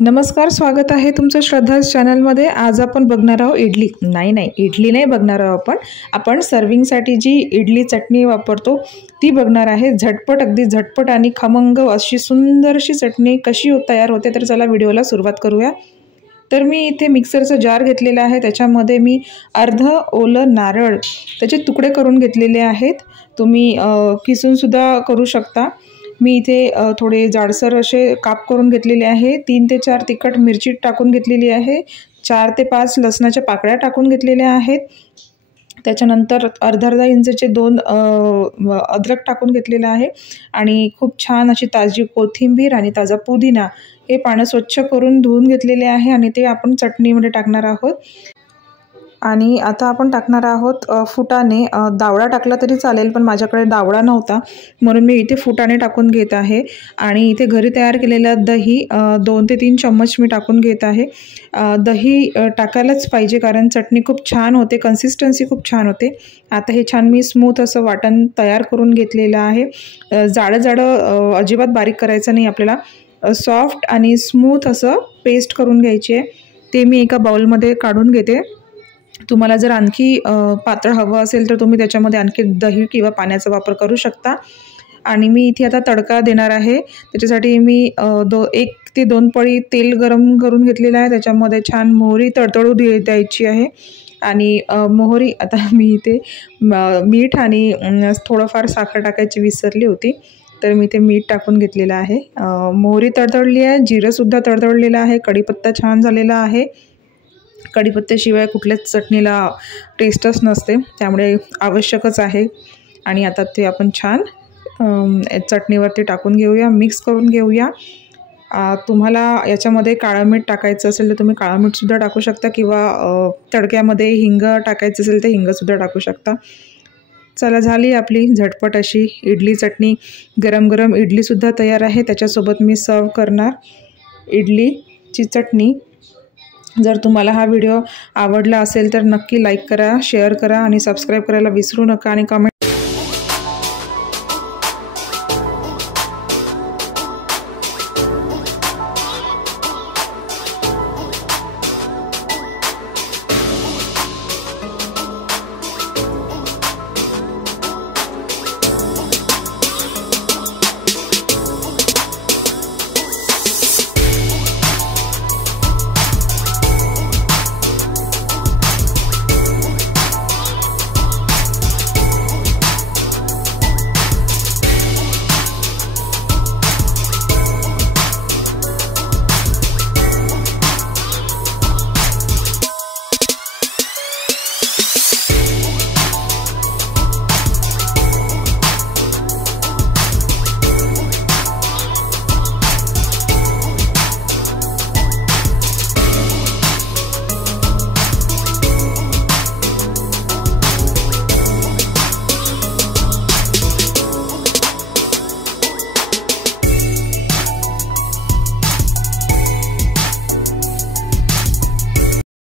नमस्कार, स्वागत आहे तुमचं श्रद्धाज चॅनलमध्ये। आज आपण बघणार आहोत इडली इडली नाही बघणार आहोत आपण सर्विंगसाठी जी इडली चटणी वापरतो ती बघणार आहे। झटपट, अगदी झटपट आणि खमंग अशी सुंदरशी चटणी कशी तयार होते तर चला व्हिडिओला सुरुवात करूया। तर मी इथे मिक्सरचा जार घेतलेला आहे, त्याच्यामध्ये मी अर्ध ओलं नारळ त्याचे तुकडे करून घेतलेले आहेत। तुम्ही किसून सुद्धा करू शकता। मी इथे थोडे जाडसर असे काप करून घेतलेले आहे। 3 ते 4 तिखट मिरची टाकून घेतलेली आहे। 4 ते 5 लसणाच्या पाकळ्या टाकून घेतलेल्या आहेत। त्याच्यानंतर अर्धा इंचचे 2 अद्रक टाकून घेतलेला आहे आणि खूप छान अशी ताजी कोथिंबीर आणि ताजा पुदिना हे पाणी स्वच्छ करून धुवून घेतलेले आहे आणि ते आपण चटणीमध्ये टाकणार आहोत। आणि आता आपण टाकणार आहोत फुटाणे। दावडा टाकला तरी चालेल, पण माझ्याकडे दावडा नव्हता म्हणून मी इथे फुटाणे टाकून घेत आहे। आणि इथे घरी तयार केलेलं दही 2 ते 3 चम्मच मी टाकून घेत आहे। दही टाकायलाच पाहिजे कारण चटणी खूप छान होते, कन्सिस्टन्सी खूप छान होते। आता हे छान मी स्मूथ असं वाटण तयार करून घेतलेलं आहे। जाडं अजिबात बारीक करायचं नाही आपल्याला, सॉफ्ट आणि स्मूथ असं पेस्ट करून घ्यायची आहे। ते मी एका बाउलमध्ये काढून घेते। तुम्हाला जर आणखी पातळ हवं असेल तर तुम्ही त्याच्यामध्ये आणखी दही किंवा पाण्याचा वापर करू शकता। आणि मी इथे आता तडका देणार आहे। त्याच्यासाठी मी 1 ते 2 पळी तेल गरम करून घेतलेलं आहे। त्याच्यामध्ये छान मोहरी तडतडू द्यायची आहे। आणि मोहरी आता मी इथे मीठ आणि थोडंफार साखर टाकायची विसरली होती, तर मी ते मीठ टाकून घेतलेलं आहे। मोहरी तडतडली आहे, जिरंसुद्धा तडतडलेलं आहे, कढीपत्ता छान झालेला आहे। कढीपत्त्याशिवाय कुठल्याच चटणीला टेस्टच नसते, त्यामुळे आवश्यकच आहे। आणि आता ते आपण छान चटणीवरती टाकून घेऊया, मिक्स करून घेऊया। तुम्हाला याच्यामध्ये काळं मीठ टाकायचं असेल तर तुम्ही काळं मीठसुद्धा टाकू शकता किंवा तडक्यामध्ये हिंग टाकायचं असेल तर हिंगसुद्धा टाकू शकता। चला, झाली आपली झटपट अशी इडली चटणी। गरम गरम इडलीसुद्धा तयार आहे, त्याच्यासोबत मी सर्व करणार इडलीची चटणी। जर तुम्हाला हा व्हिडिओ आवडला असेल तर नक्की लाईक करा, शेअर करा आणि सबस्क्राईब करायला विसरू नका आणि कमेंट